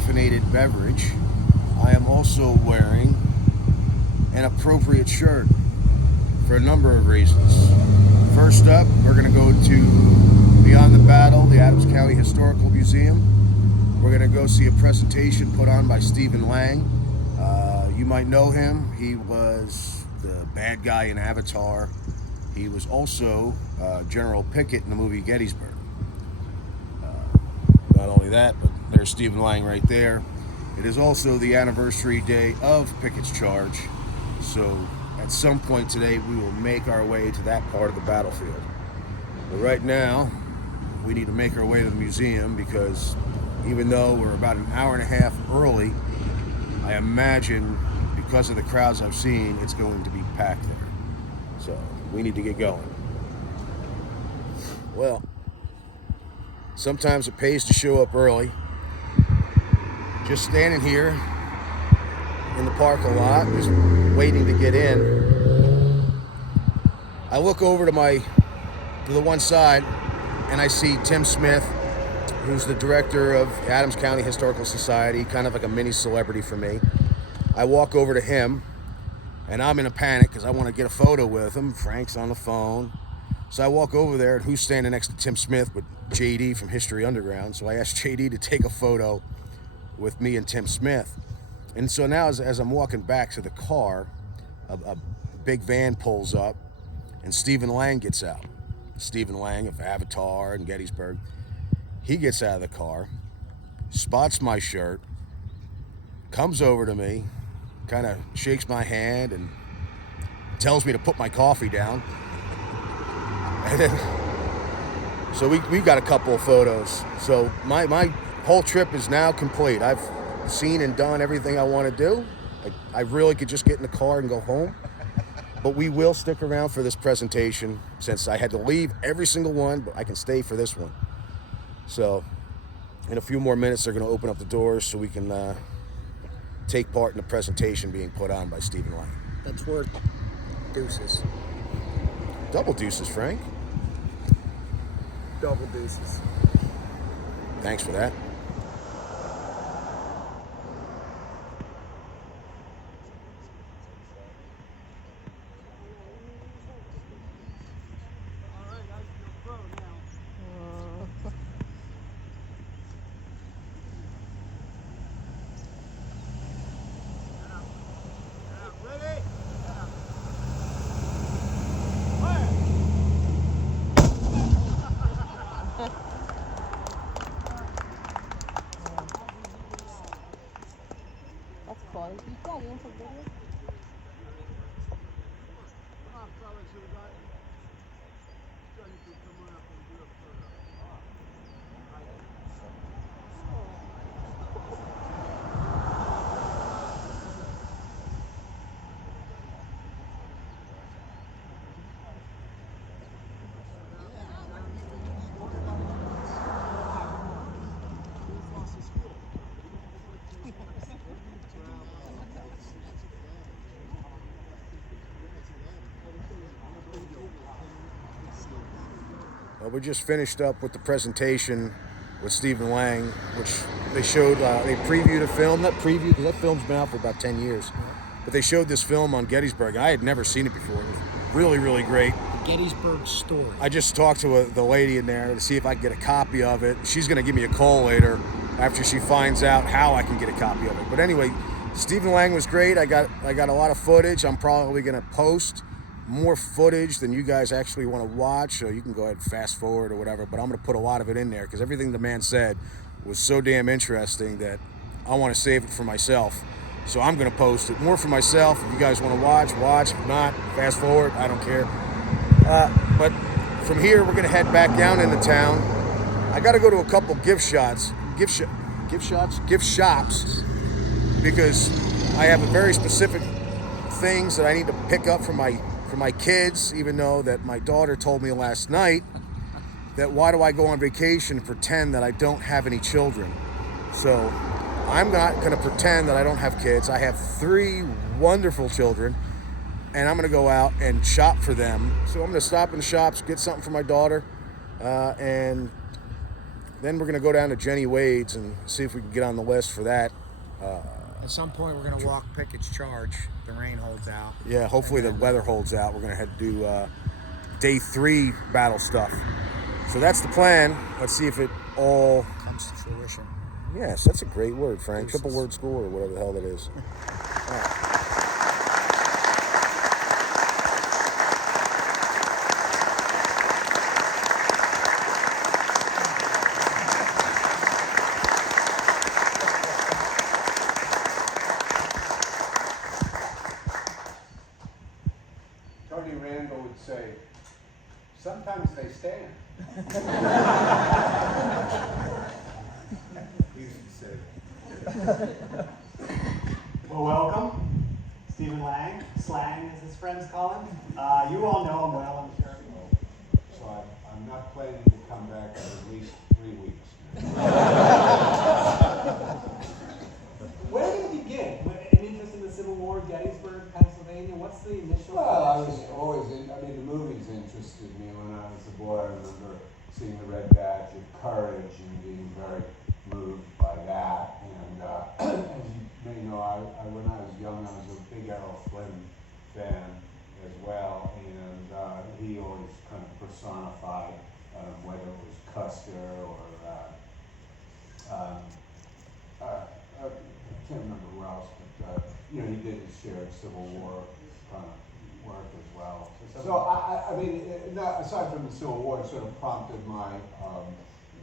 caffeinated beverage. I am also wearing an appropriate shirt for a number of reasons. First up, we're going to go to Beyond the Battle, the Adams County Historical Museum. We're going to go see a presentation put on by Stephen Lang. You might know him. He was the bad guy in Avatar. He was also General Pickett in the movie Gettysburg. Not only that, but there's Stephen Lang right there. It is also the anniversary day of Pickett's charge, so at some point today we will make our way to that part of the battlefield. But right now, we need to make our way to the museum because even though we're about an hour and a half early, I imagine because of the crowds I've seen, it's going to be packed there. So we need to get going. Well, sometimes it pays to show up early. Just standing here in the parking lot, just waiting to get in. I look over to the one side, and I see Tim Smith, who's the director of Adams County Historical Society, kind of like a mini celebrity for me. I walk over to him, and I'm in a panic because I want to get a photo with him. Frank's on the phone. So I walk over there, and who's standing next to Tim Smith but JD from History Underground. So I asked JD to take a photo with me and Tim Smith. And so now as I'm walking back to the car, a big van pulls up and Stephen Lang gets out. Stephen Lang of Avatar and Gettysburg. He gets out of the car, spots my shirt, comes over to me, kind of shakes my hand and tells me to put my coffee down. And then, so we got a couple of photos. So my whole trip is now complete. I've seen and done everything I want to do. I really could just get in the car and go home. But we will stick around for this presentation since I had to leave every single one, but I can stay for this one. So in a few more minutes, they're going to open up the doors so we can take part in the presentation being put on by Stephen Lang. That's worth deuces. Double deuces, Frank. Double deuces. Thanks for that. We just finished up with the presentation with Stephen Lang, which they showed, they previewed a film, not preview, because that film's been out for about 10 years, but they showed this film on Gettysburg. I had never seen it before. It was really, really great. The Gettysburg story. I just talked to the lady in there to see if I could get a copy of it. She's going to give me a call later after she finds out how I can get a copy of it. But anyway, Stephen Lang was great. I got a lot of footage. I'm probably going to post more footage than you guys actually want to watch, so you can go ahead and fast forward or whatever, but I'm going to put a lot of it in there because everything the man said was so damn interesting that I want to save it for myself. So I'm going to post it more for myself. If you guys want to watch. If not, fast forward. I don't care. But from here, we're going to head back down into town. I got to go to a couple gift shops, because I have a very specific things that I need to pick up for my kids, even though that my daughter told me last night that why do I go on vacation and pretend that I don't have any children? So I'm not going to pretend that I don't have kids. I have 3 wonderful children, and I'm going to go out and shop for them. So I'm going to stop in the shops, get something for my daughter, and then we're going to go down to Jenny Wade's and see if we can get on the list for that. At some point, we're going to walk Pickett's Charge. The rain holds out. Yeah, hopefully the weather holds out. We're going to head to do day 3 battle stuff. So that's the plan. Let's see if it all comes to fruition. Yes, that's a great word, Frank. Deuces. Triple word school or whatever the hell that is. All right. Tony Randall would say, sometimes they stand. He used to say that. Well, welcome. Stephen Lang, Slang as his friends call him. You all know him well, I'm sure. So I'm not planning to come back for at least 3 weeks. Where did you begin? An interest in the Civil War, Gettysburg, Pennsylvania? What's the initial Well, I was connection? always the movies interested me when I was a boy. I remember seeing the Red Badge of Courage and being very moved by that. And as you may know, when I was young, I was a big Errol Flynn fan as well. And he always kind of personified whether it was Custer or I can't remember who else, but he did his share of Civil War kind of work as well. So I mean, aside from the Civil War, it sort of prompted my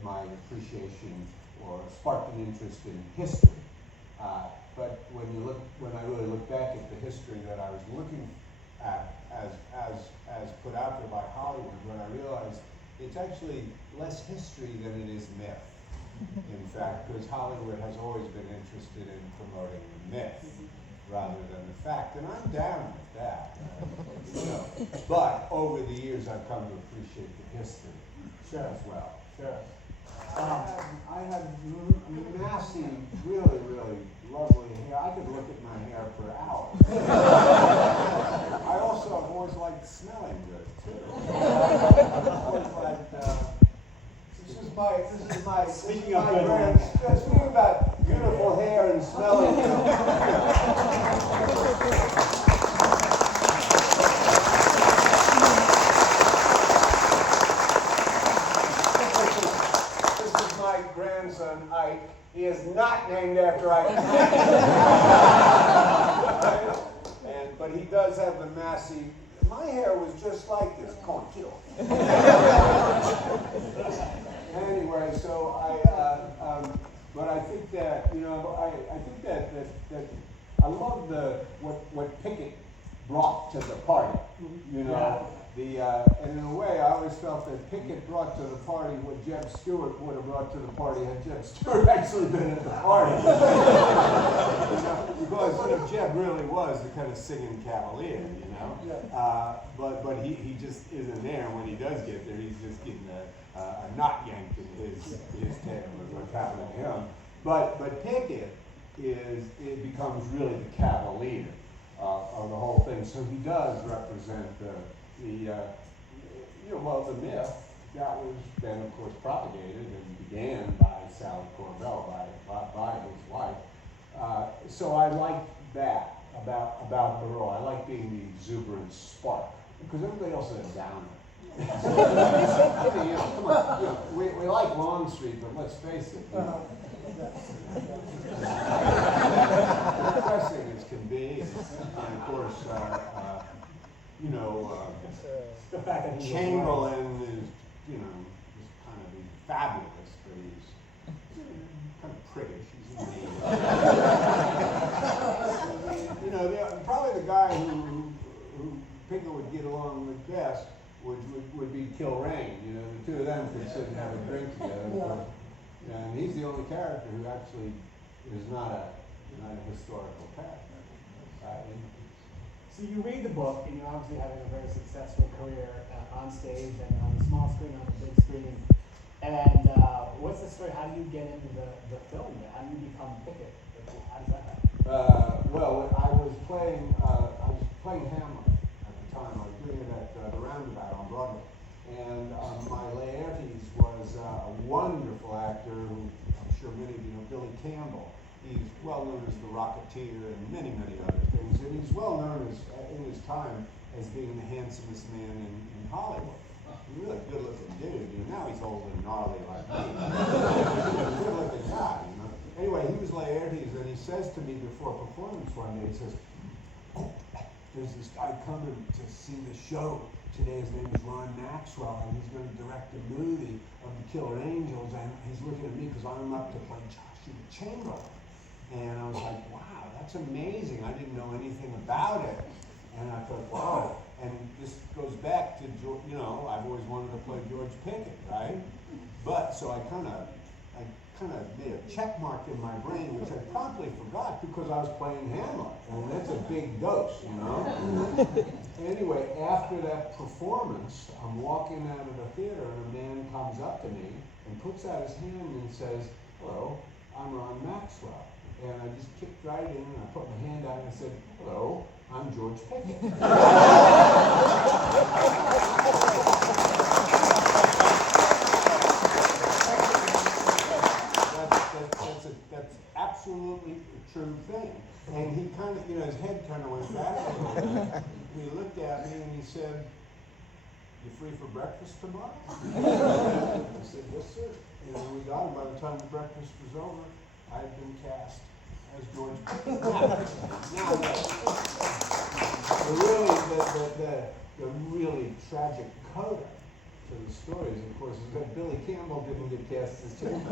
my appreciation or sparked an interest in history. But when I really look back at the history that I was looking at as put out there by Hollywood, when I realized it's actually less history than it is myth. In fact, because Hollywood has always been interested in promoting the myth rather than the fact, and I'm down with that. But over the years, I've come to appreciate the history as well. Sure. I have massy, really, really lovely hair. I could look at my hair for hours. I also have always liked smelling good too. I've always liked. This is my. Speaking of good brand. Speaking about beautiful hair and smelling good. Grandson Ike. He is not named after Ike. But he does have the massy. My hair was just like this. Come on, get off. Anyway, so but I think that I think that I love what Pickett brought to the party. And in a way, I always felt that Pickett brought to the party what Jeb Stuart would have brought to the party had Jeb Stuart actually been at the party. Because Jeb really was the kind of singing cavalier, but he just isn't there. And when he does get there, he's just getting a knot yanked in his tail is what's happening to him. But Pickett it becomes really the cavalier of the whole thing. So he does represent the myth that was then, of course, propagated and began by Sally Corbell, by his wife. So I like that about the role. I like being the exuberant spark, because everybody else is a downer. Come on, we like Longstreet, but let's face it, depressing as can be, and of course, the fact that he Chamberlain is, just kind of fabulous, but he's kind of priggish. He's probably the guy who Pickett would get along with best would be Kilrain. The two of them could sit and have a drink together. And he's the only character who actually is not a historical character. So you read the book, and you're obviously having a very successful career on stage and on the small screen, on the big screen. And what's the story? How do you get into the film? How do you become Pickett? How does that happen? Well, I was playing Hamlet at the time. I was doing it at the Roundabout on Broadway. And my Laertes was a wonderful actor He's well known as the Rocketeer and many, many other things. And he's well known as, in his time as being the handsomest man in Hollywood. A really good-looking dude. You know, now he's old and gnarly like me. Good-looking guy, you know. Anyway, he was Laertes, and he says to me before a performance one day, he says, "Oh, there's this guy coming to see the show today. His name is Ron Maxwell, and he's going to direct a movie of the Killer Angels, and he's looking at me because I'm up to play Joshua Chamberlain." And I was like, wow, that's amazing. I didn't know anything about it. And I thought, wow. And this goes back to, you know, I've always wanted to play George Pickett, right? But, so I kind of made a check mark in my brain, which I promptly forgot because I was playing Hamlet. And that's a big dose, you know? Anyway, after that performance, I'm walking out of the theater and a man comes up to me and puts out his hand and says, "Hello, I'm Ron Maxwell." And I just kicked right in and I put my hand out and I said, "Hello, I'm George Pickett." That's absolutely a true thing. And he kind of, you know, his head kind of went back a little bit. He looked at me and he said, "You free for breakfast tomorrow?" I said, "Yes, sir." And we got him. By the time the breakfast was over, I had been cast as George Pickett. Now, the really tragic coda to the story is, of course, is that Billy Campbell didn't get cast as Tim.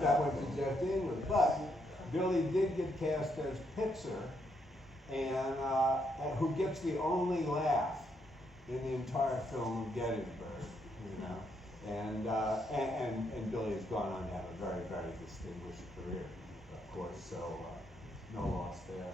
That went to Jeff Daniels. But Billy did get cast as Pitzer, and who gets the only laugh in the entire film of Gettysburg, you know. And Billy has gone on to have a very, very distinguished career, of course, so no loss there.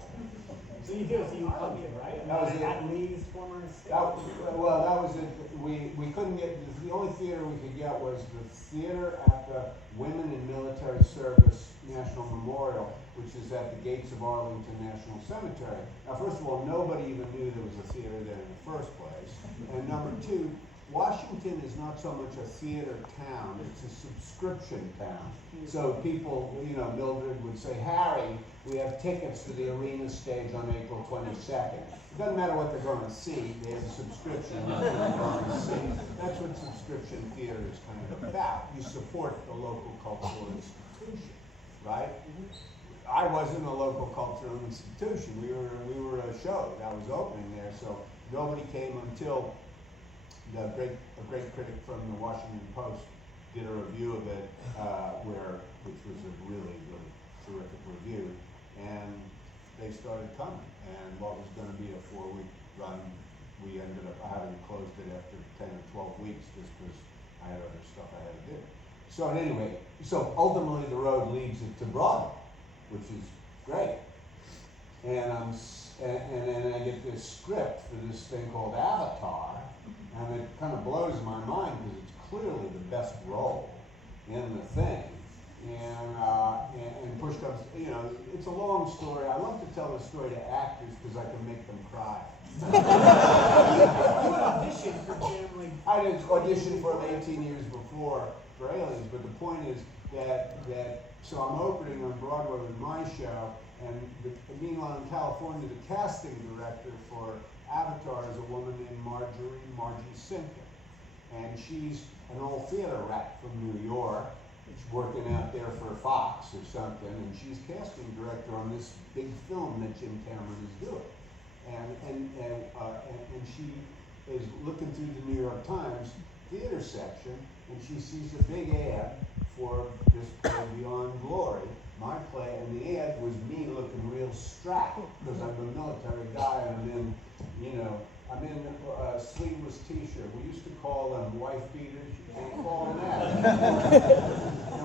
So you plugged it, right? That was it. At Lee's former stage. That was it. We couldn't get, the only theater we could get was the theater at the Women in Military Service National Memorial, which is at the gates of Arlington National Cemetery. Now, first of all, nobody even knew there was a theater there in the first place. And number two, Washington is not so much a theater town, it's a subscription town. So people, you know, Mildred would say, "Harry, we have tickets to the arena stage on April 22nd. It doesn't matter what they're going to see, they have a subscription. That's what subscription theater is kind of about. You support the local cultural institution, right? I wasn't a local cultural institution. We were a show that was opening there, so nobody came until a great critic from the Washington Post did a review of it, which was a really, really terrific review, and they started coming. And what was going to be a 4-week run, we ended up having closed it after 10 or 12 weeks just because I had other stuff I had to do. So anyway, so ultimately the road leads it to Broadway, which is great. And then I get this script for this thing called Avatar. And it kind of blows my mind because it's clearly the best role in the thing. And push comes, you know, it's a long story. I love to tell the story to actors because I can make them cry. You auditioned for Family. I did audition for him 18 years before for Aliens, but the point is that so I'm opening on Broadway with my show, and meanwhile in California, the casting director for Avatar is a woman named Margie Simpkin. And she's an old theater rat from New York. She's working out there for Fox or something, and she's casting director on this big film that Jim Cameron is doing. And she is looking through the New York Times theater section, and she sees a big ad for this play Beyond Glory, my play, and the ad was me looking real strapped because I'm a military guy and I'm in a sleeveless t-shirt. We used to call them wife beaters. You can't call them that. And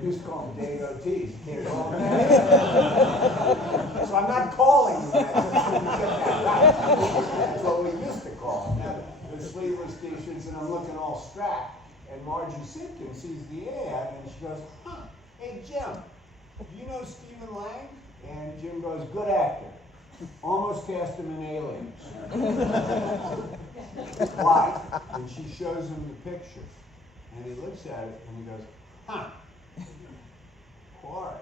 we used to call them Dago tees. You can't call them that. So I'm not calling them that. Just so we get that right. That's what we used to call them. The sleeveless t-shirts, and I'm looking all strapped. And Margie Simpkin sees the ad, and she goes, "Hey, Jim, do you know Stephen Lang?" And Jim goes, "Good actor. Almost cast him in Aliens." Why? And she shows him the picture. And he looks at it, and he goes, "Of course."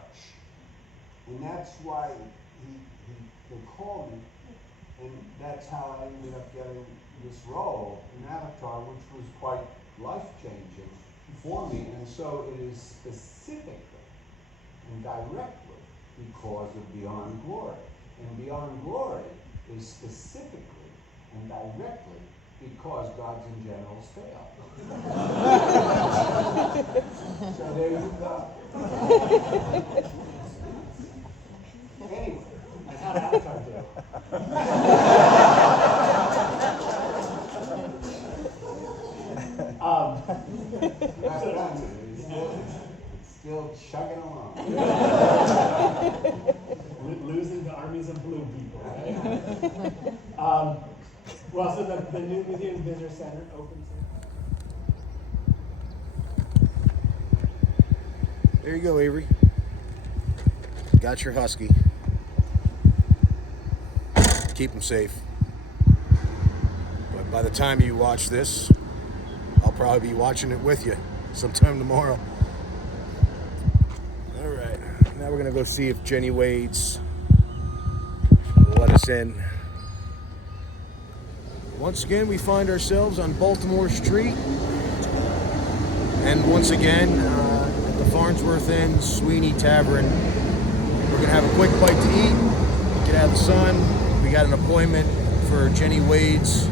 that's why they called me, and that's how I ended up getting this role in Avatar, which was quite life-changing for me. And so it is specifically and directly because of Beyond Glory. And Beyond Glory is specifically and directly because gods in general fail. So there you go. Anyway, That's how Avatar do. that's it. It's still chugging along. Losing to armies of blue people, right? Well, so the new Museum Visitor Center opens. There you go, Avery. Got your husky. Keep him safe. But by the time you watch this, I'll probably be watching it with you sometime tomorrow. All right, now we're gonna go see if Jenny Wade's will let us in. Once again, we find ourselves on Baltimore Street, and once again, at the Farnsworth Inn Sweeney Tavern. We're gonna have a quick bite to eat, get out of the sun. We got an appointment for Jenny Wade's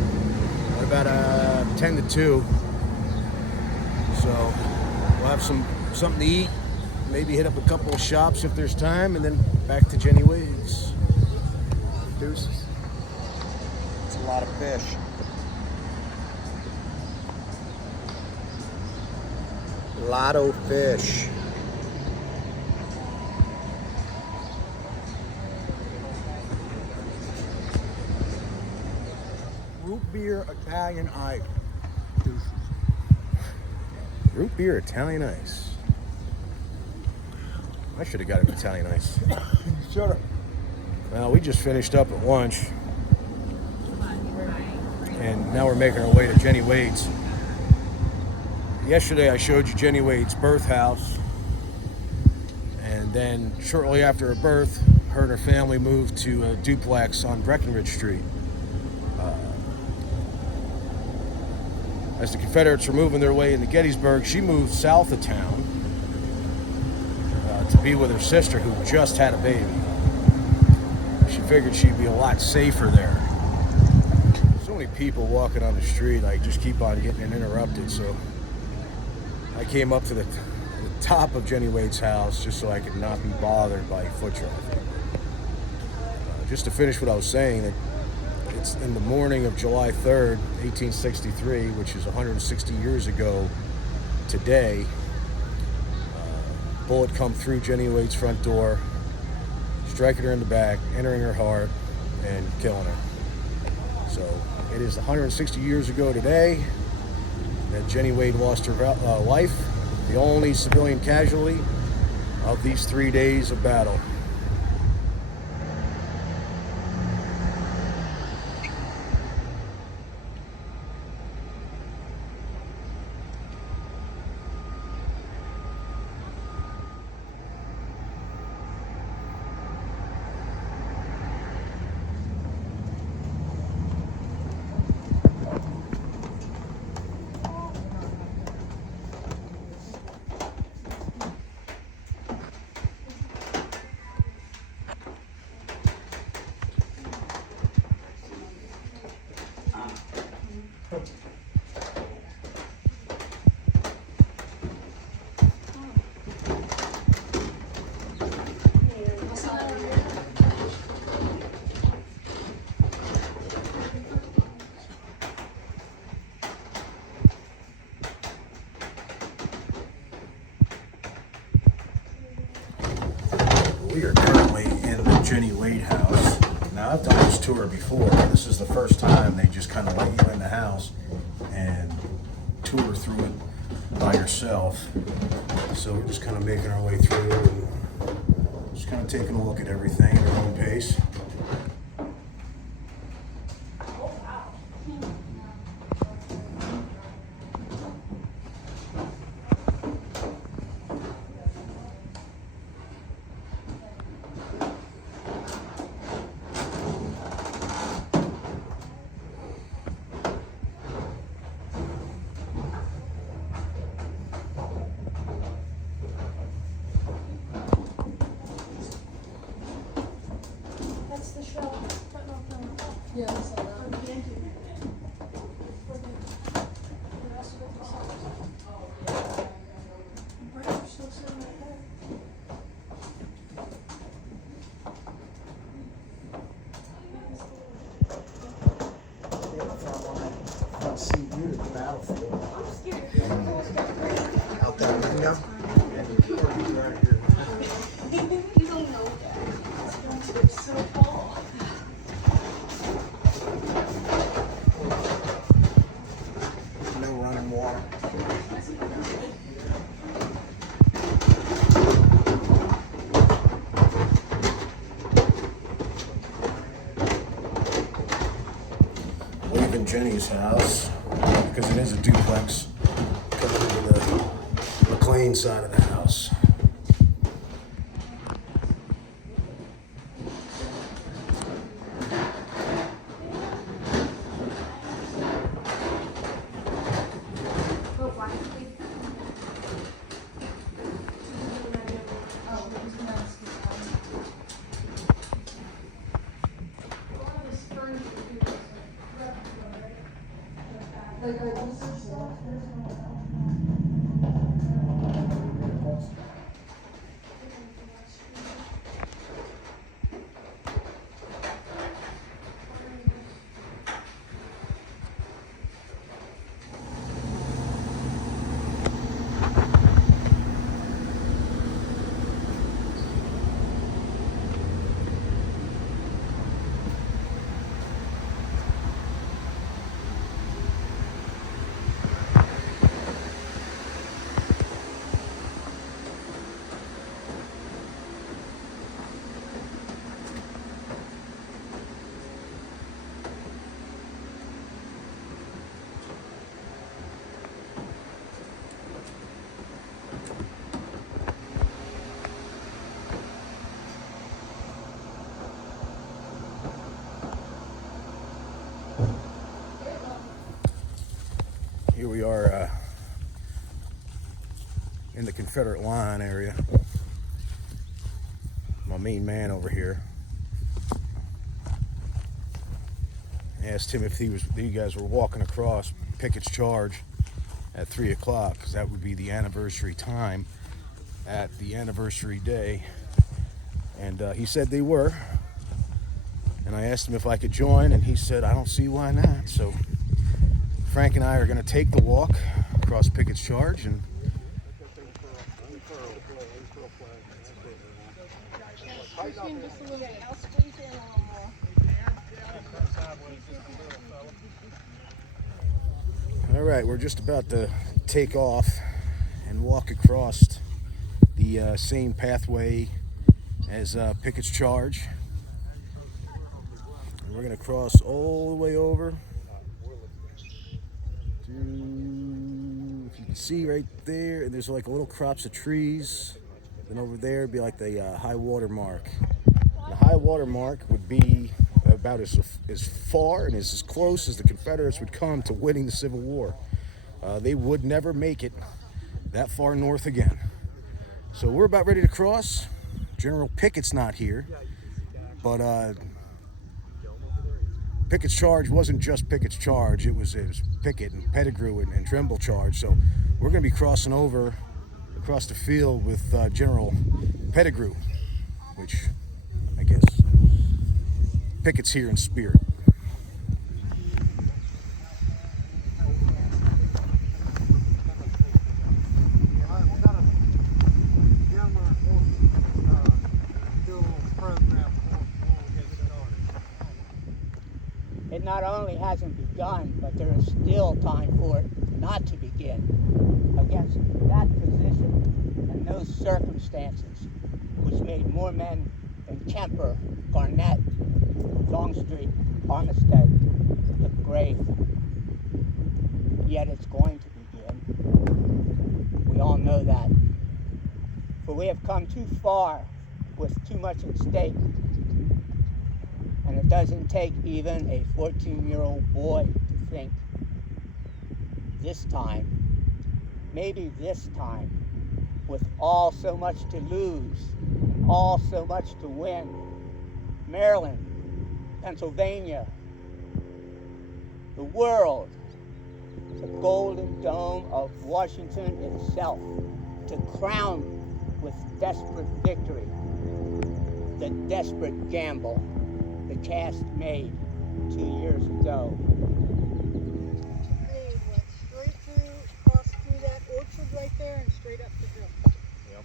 at about 10 to 2. So we'll have something to eat, maybe hit up a couple of shops if there's time, and then back to Jenny Wade's. Deuces. It's a lot of fish. Lotto fish. Root beer Italian ice. Root beer Italian ice. I should have got an Italian ice. Shoulda. Well, we just finished up at lunch, and now we're making our way to Jenny Wade's. Yesterday I showed you Jenny Wade's birth house, and then shortly after her birth, her and her family moved to a duplex on Breckenridge Street. As the Confederates were moving their way into Gettysburg, she moved south of town to be with her sister, who just had a baby. She figured she'd be a lot safer there. So many people walking on the street, I just keep on getting interrupted. So I came up to the top of Jenny Wade's house just so I could not be bothered by foot traffic. Just to finish what I was saying, that it's in the morning of July 3rd, 1863, which is 160 years ago today. Bullet come through Jenny Wade's front door, striking her in the back, entering her heart, and killing her. So it is 160 years ago today that Jenny Wade lost her life, the only civilian casualty of these 3 days of battle. We are currently in the Jenny Wade house. Now, I've done this tour before. This is the first time they just kind of let you in the house and tour through it by yourself. So we're just kind of making our way through and just kind of taking a look at everything at our own pace. See you at the battlefield. Out that window. You don't know that. It's so tall. No running water. Leaving Jenny's house because it is a duplex coming to the McLean side of the house. Here we are in the Confederate line area. My main man over here. I asked him if you guys were walking across Pickett's charge at 3 o'clock, because that would be the anniversary time at the anniversary day. And he said they were. And I asked him if I could join, and he said, I don't see why not. So Frank and I are going to take the walk across Pickett's charge and all right, we're just about to take off and walk across the same pathway as Pickett's charge. And we're going to cross all the way over to, if you can see right there, and there's like a little crops of trees. Then over there would be like the high water mark. The high water mark would be about as far and as close as the Confederates would come to winning the Civil War. They would never make it that far north again. So we're about ready to cross. General Pickett's not here, but Pickett's charge wasn't just Pickett's charge. It was Pickett and Pettigrew and Trimble charge. So we're going to be crossing over across the field with General Pettigrew, which I guess Pickett's here in spirit. It not only hasn't begun, but there is still time for it not to begin. Against that position and those circumstances, which made more men than Kemper, Garnett, Longstreet, Armistead look brave. Yet it's going to begin. We all know that. For we have come too far with too much at stake. And it doesn't take even a 14-year-old boy to think this time, maybe this time, with all so much to lose, all so much to win, Maryland, Pennsylvania, the world, the golden dome of Washington itself, to crown with desperate victory the desperate gamble the cast made 2 years ago. Grade went straight through, crossed through that orchard right there and straight up the hill.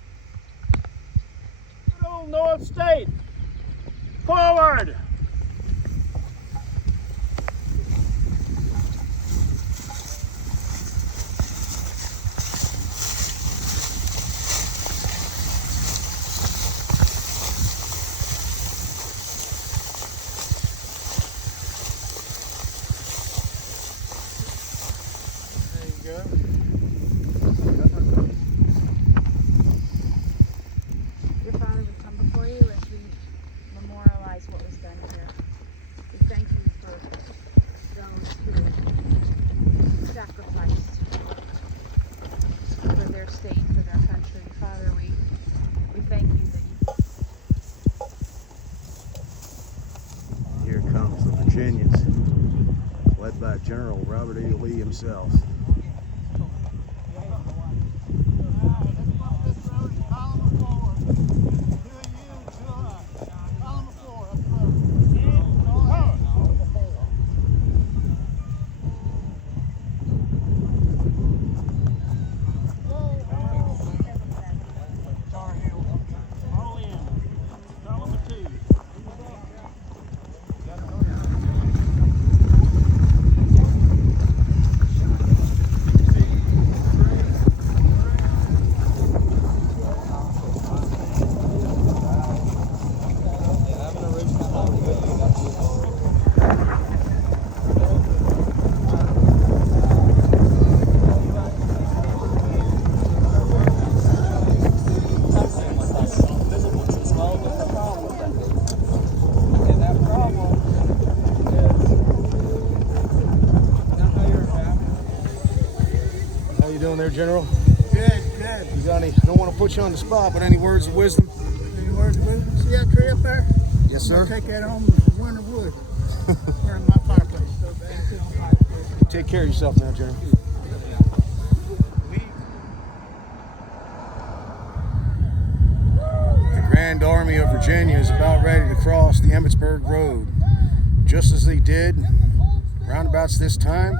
Good old North State! Forward! Your Father, we come before you as we memorialize what was done here. We thank you for those who sacrificed for their state, for their country. Father, we thank you that Here comes the Virginians, led by General Robert E. Lee himself. How you doing there, General? Good, good. You got any? I don't want to put you on the spot, but any words of wisdom? Any words of wisdom? See that tree up there? Yes, sir. Take that home and winter wood. We're in my fireplace. Take care of yourself now, General. The Grand Army of Virginia is about ready to cross the Emmitsburg Road, just as they did roundabouts this time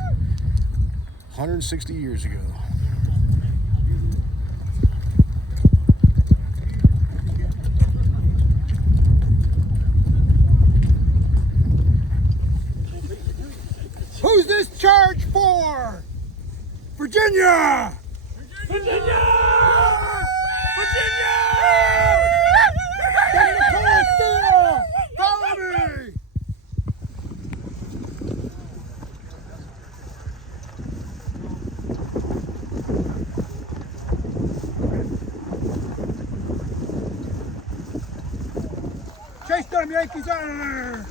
160 years ago. Who's this charge for? Virginia! Virginia! Take the course, Steel! Follow me! Chase them Yankees out of there!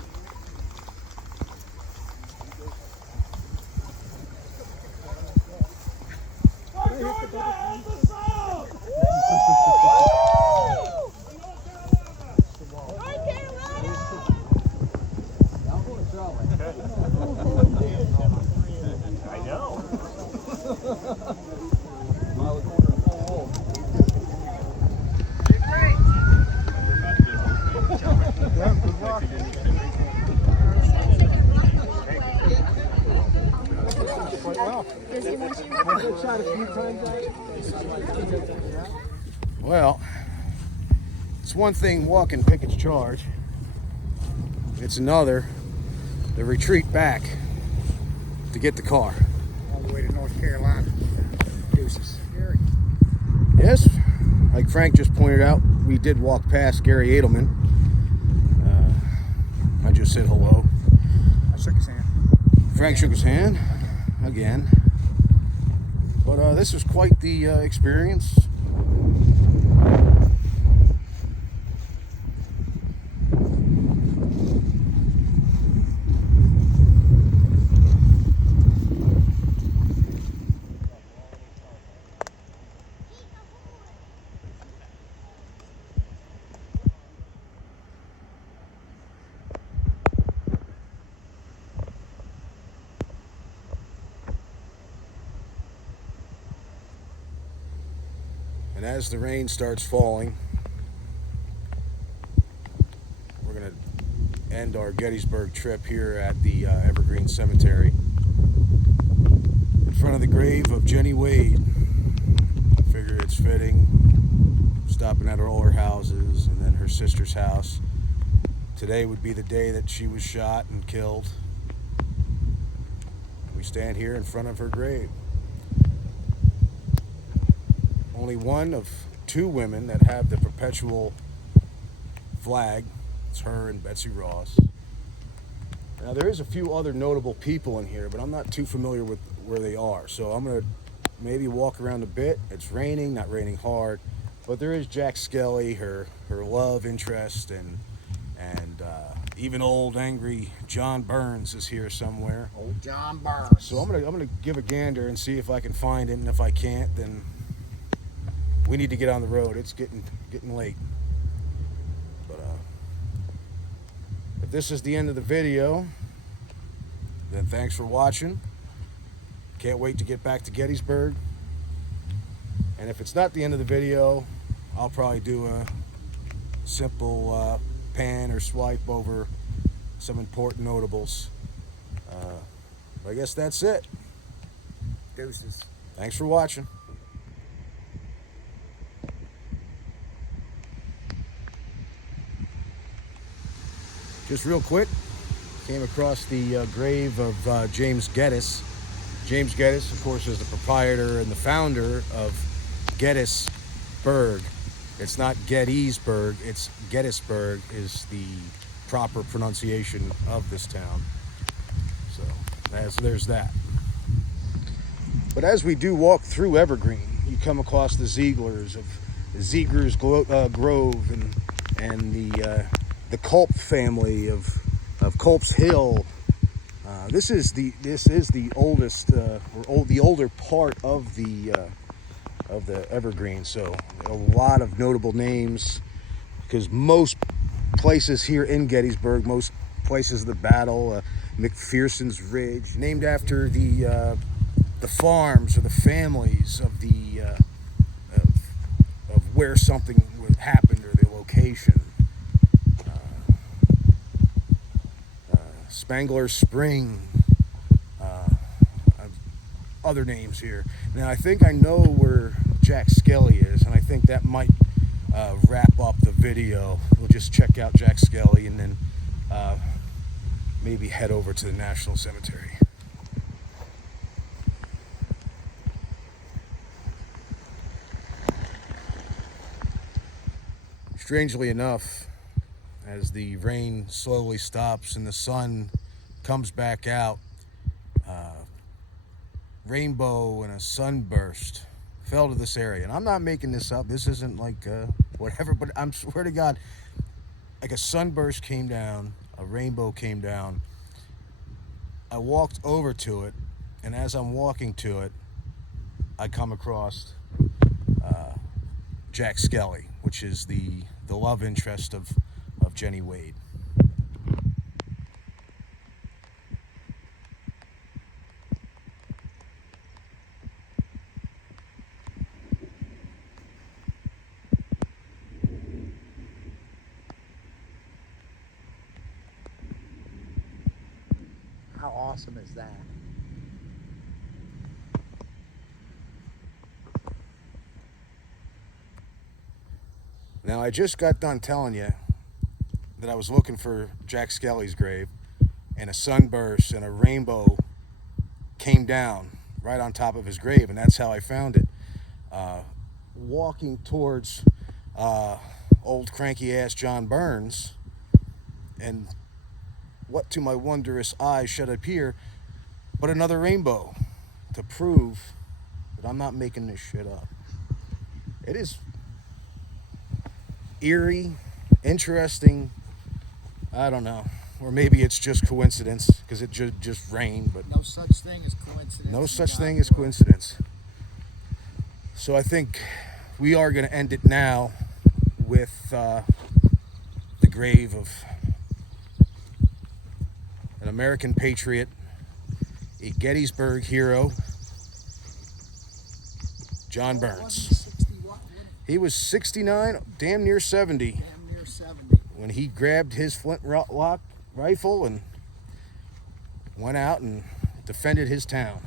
I know. Well, it's one thing walking Pickett's charge. It's another to retreat back to get the car. All the way to North Carolina. Deuces. Gary. Yes, like Frank just pointed out, we did walk past Gary Edelman. I just said hello. I shook his hand. Frank shook his hand again. But this was quite the experience. And as the rain starts falling, we're going to end our Gettysburg trip here at the Evergreen Cemetery in front of the grave of Jenny Wade. I figure it's fitting, stopping at all her houses and then her sister's house. Today would be the day that she was shot and killed. We stand here in front of her grave. Only one of two women that have the perpetual flag. It's her and Betsy Ross. Now there is a few other notable people in here, but I'm not too familiar with where they are. So I'm gonna maybe walk around a bit. It's raining, not raining hard, but there is Jack Skelly, her love interest, and even old angry John Burns is here somewhere. Old John Burns. So I'm gonna give a gander and see if I can find it, and if I can't, then we need to get on the road. It's getting late. But if this is the end of the video, then thanks for watching. Can't wait to get back to Gettysburg. And if it's not the end of the video, I'll probably do a simple pan or swipe over some important notables. I guess that's it. Deuces. Thanks for watching. Just real quick, came across the grave of James Geddes. James Geddes, of course, is the proprietor and the founder of Gettysburg. It's not Gettysburg, it's Gettysburg is the proper pronunciation of this town. So there's that. But as we do walk through Evergreen, you come across the Zieglers of Ziegler's Grove and the Culp family of Culp's Hill. This is the oldest or the older part of the Evergreen. So a lot of notable names, because most places here in Gettysburg, most places of the battle, McPherson's Ridge, named after the farms or the families of of where something happened or the location. Spangler Spring, other names here. Now I think I know where Jack Skelly is, and I think that might wrap up the video. We'll just check out Jack Skelly and then maybe head over to the National Cemetery. Strangely enough, as the rain slowly stops and the sun comes back out, rainbow and a sunburst fell to this area. And I'm not making this up. This isn't like whatever, but I swear to God, like a sunburst came down, a rainbow came down. I walked over to it, and as I'm walking to it, I come across Jack Skelly, which is the love interest of Jenny Wade. How awesome is that? Now, I just got done telling you that I was looking for Jack Skelly's grave, and a sunburst and a rainbow came down right on top of his grave, and that's how I found it. Walking towards old cranky-ass John Burns, and what to my wondrous eyes should appear but another rainbow, to prove that I'm not making this shit up. It is eerie, interesting, I don't know, or maybe it's just coincidence because it just rained. But No such thing as coincidence. no such thing as coincidence. So I think we are going to end it now with the grave of an American patriot, a Gettysburg hero, John Burns. He was 69, damn near 70, Damn near 70. when he grabbed his flintlock rifle and went out and defended his town.